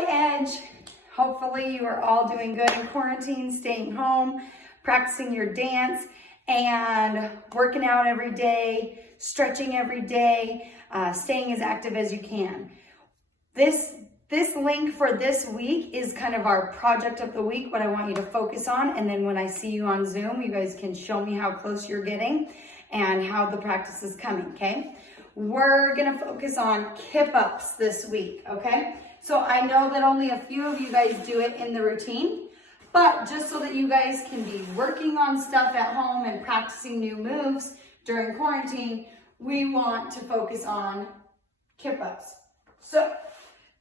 Hi, Edge. Hopefully you are all doing good in quarantine, staying home, practicing your dance, and working out every day, stretching every day, staying as active as you can. This link for this week is kind of our project of the week, what I want you to focus on, and then when I see you on Zoom, you guys can show me how close you're getting and how the practice is coming, okay? We're gonna focus on Kip Ups this week, okay? So I know that only a few of you guys do it in the routine, but just so that you guys can be working on stuff at home and practicing new moves during quarantine, we want to focus on Kip Ups. So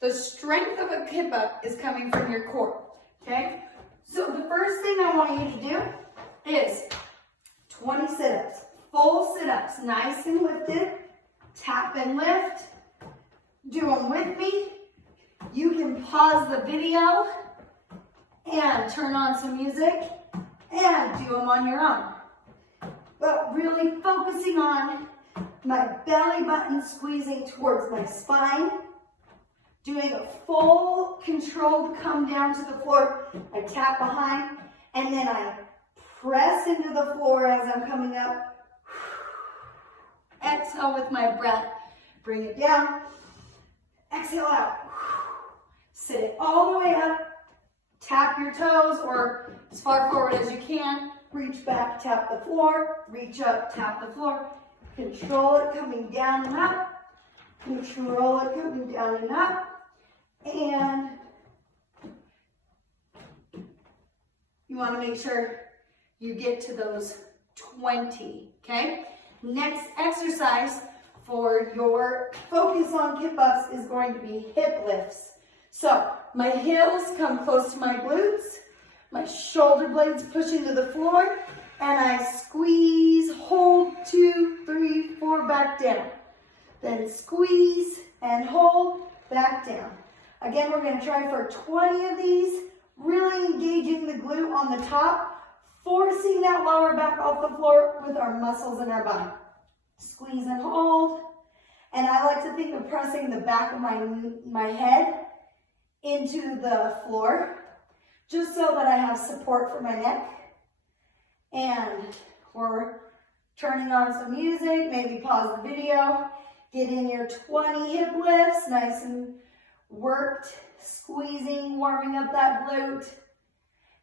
the strength of a Kip Up is coming from your core, okay? So the first thing I want you to do is 20 sit-ups, full sit-ups, nice and lifted. Tap and lift. Do them with me. You can pause the video and turn on some music and do them on your own. But really focusing on my belly button squeezing towards my spine. Doing a full controlled come down to the floor. I tap behind and then I press into the floor as I'm coming up. Exhale with my breath. Bring it down. Exhale out. Sit it all the way up. Tap your toes or as far forward as you can. Reach back, tap the floor. Reach up, tap the floor. Control it coming down and up. Control it coming down and up. And you want to make sure you get to those 20, okay? Next exercise for your focus on Kip Ups is going to be hip lifts. So my heels come close to my glutes, my shoulder blades push into the floor, and I squeeze, hold, 2, 3, 4, back down. Then squeeze and hold, back down. Again, we're going to try for 20 of these, really engaging the glute on the top, forcing that lower back off the floor with our muscles in our body. Squeeze and hold. And I like to think of pressing the back of my head into the floor, just so that I have support for my neck. And we're turning on some music, maybe pause the video, get in your 20 hip lifts, nice and worked, squeezing, warming up that glute.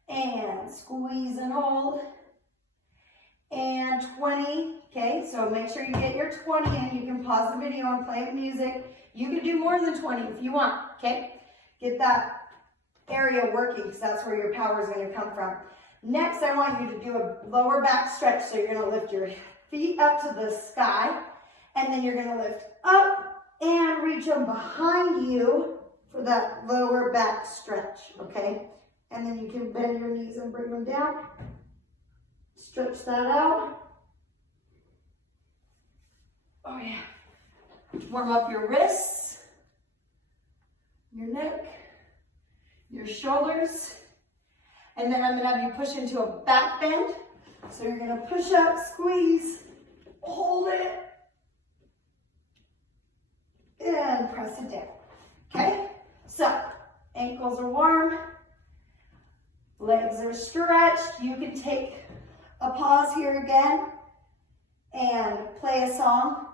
And squeeze and hold. And 20, okay, so make sure you get your 20 and you can pause the video and play music. You can do more than 20 if you want, okay? Get that area working because that's where your power is going to come from. Next, I want you to do a lower back stretch. So you're going to lift your feet up to the sky and then you're going to lift up and reach them behind you for that lower back stretch, okay? And then you can bend your knees and bring them down. Stretch that out. Oh yeah. Warm up your wrists, your neck, your shoulders. And then I'm gonna have you push into a back bend. So you're gonna push up, squeeze, hold it, and press it down. Okay? So, ankles are warm. Legs are stretched. You can take a pause here again and play a song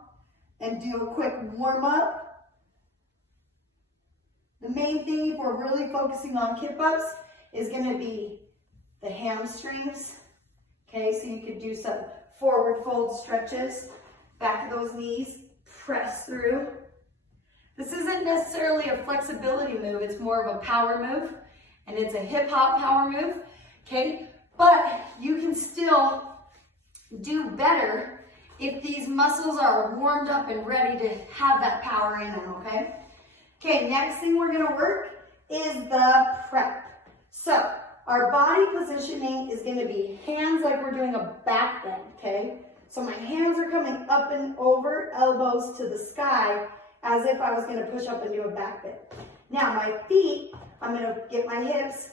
and do a quick warm up. The main thing if we're really focusing on Kip Ups is going to be the hamstrings. Okay, so you could do some forward fold stretches, back of those knees, press through. This isn't necessarily a flexibility move, it's more of a power move. And it's a hip hop power move, okay? But you can still do better if these muscles are warmed up and ready to have that power in them, okay? Okay, next thing we're gonna work is the prep. So our body positioning is gonna be hands like we're doing a back bend, okay? So my hands are coming up and over, elbows to the sky, as if I was gonna push up and do a back bend. Now my feet, I'm going to get my hips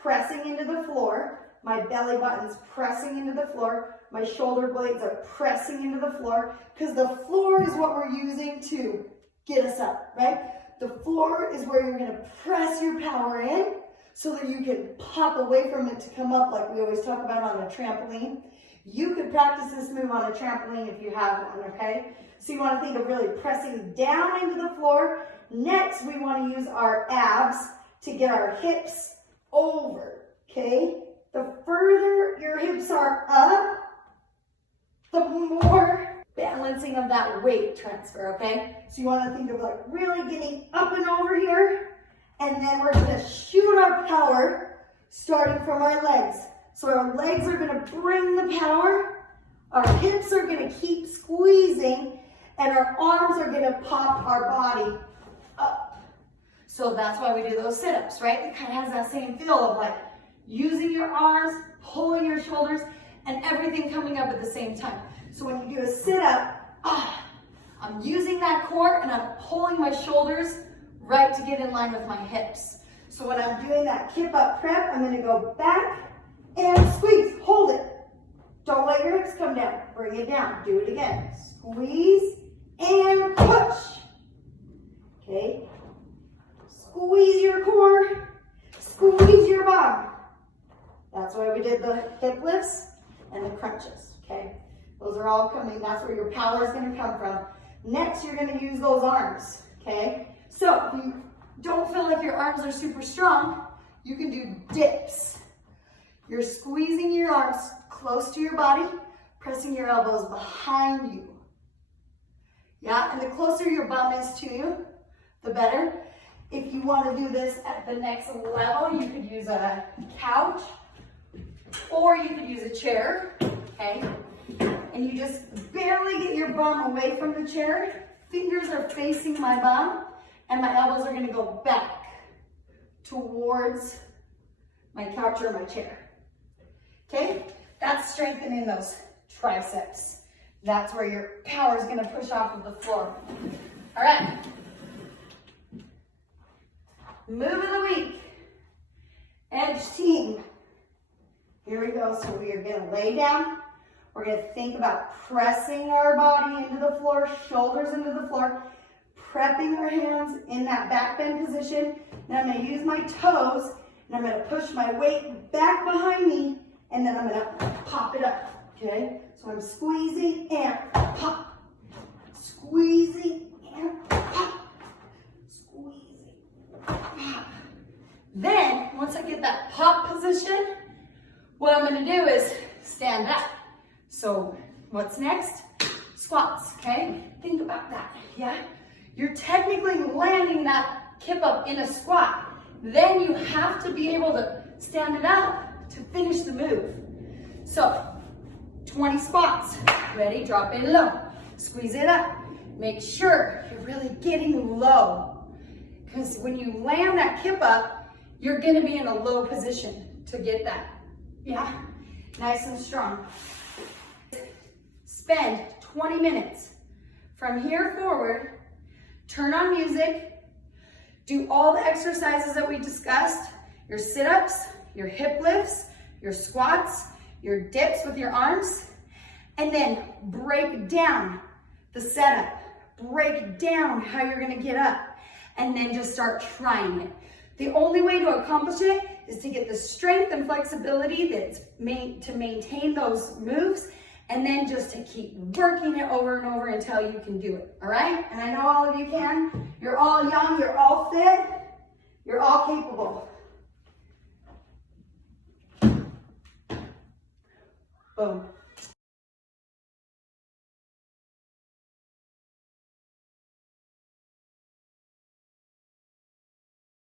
pressing into the floor, my belly button's pressing into the floor, my shoulder blades are pressing into the floor, because the floor is what we're using to get us up, right? The floor is where you're gonna press your power in so that you can pop away from it to come up like we always talk about on a trampoline. You could practice this move on a trampoline if you have one, okay? So you wanna think of really pressing down into the floor. Next, we wanna use our abs to get our hips over, okay? The further your hips are up, the more balancing of that weight transfer, okay? So you wanna think of like really getting up and over here, and then we're gonna shoot our power starting from our legs. So our legs are gonna bring the power, our hips are gonna keep squeezing, and our arms are gonna pop our body up. So that's why we do those sit-ups, right? It kind of has that same feel of like using your arms, pulling your shoulders, and everything coming up at the same time. So when you do a sit-up, I'm using that core and I'm pulling my shoulders right to get in line with my hips. So when I'm doing that Kip Up prep, I'm gonna go back and squeeze, hold it. Don't let your hips come down, bring it down, do it again. Squeeze and push, okay? Squeeze your core, squeeze your bottom. That's why we did the hip lifts and the crunches, okay? Those are all coming, that's where your power is gonna come from. Next, you're gonna use those arms, okay? So, if you don't feel like your arms are super strong, you can do dips. You're squeezing your arms close to your body, pressing your elbows behind you. Yeah, and the closer your bum is to you, the better. If you want to do this at the next level, you could use a couch or you could use a chair, okay? And you just barely get your bum away from the chair. Fingers are facing my bum and my elbows are gonna go back towards my couch or my chair. Okay, that's strengthening those triceps. That's where your power is gonna push off of the floor. All right. Move of the week, edge team. Here we go, so we are gonna lay down. We're gonna think about pressing our body into the floor, shoulders into the floor, prepping our hands in that back bend position. Now I'm gonna use my toes, and I'm gonna push my weight back behind me, and then I'm gonna pop it up, okay? So I'm squeezing and pop, squeezing and pop, squeezing, pop. Then, once I get that pop position, what I'm gonna do is stand up. So, what's next? Squats, okay? Think about that, yeah? You're technically landing that Kip Up in a squat. Then you have to be able to stand it up to finish the move. So, 20 squats. Ready? Drop in low. Squeeze it up. Make sure you're really getting low. Because when you land that Kip Up, you're gonna be in a low position to get that. Yeah? Nice and strong. Spend 20 minutes. From here forward, turn on music, do all the exercises that we discussed, your sit-ups, your hip lifts, your squats, your dips with your arms, and then break down the setup. Break down how you're gonna get up, and then just start trying it. The only way to accomplish it is to get the strength and flexibility that's to maintain those moves, and then just to keep working it over and over until you can do it, all right? And I know all of you can. You're all young, you're all fit, you're all capable. Boom.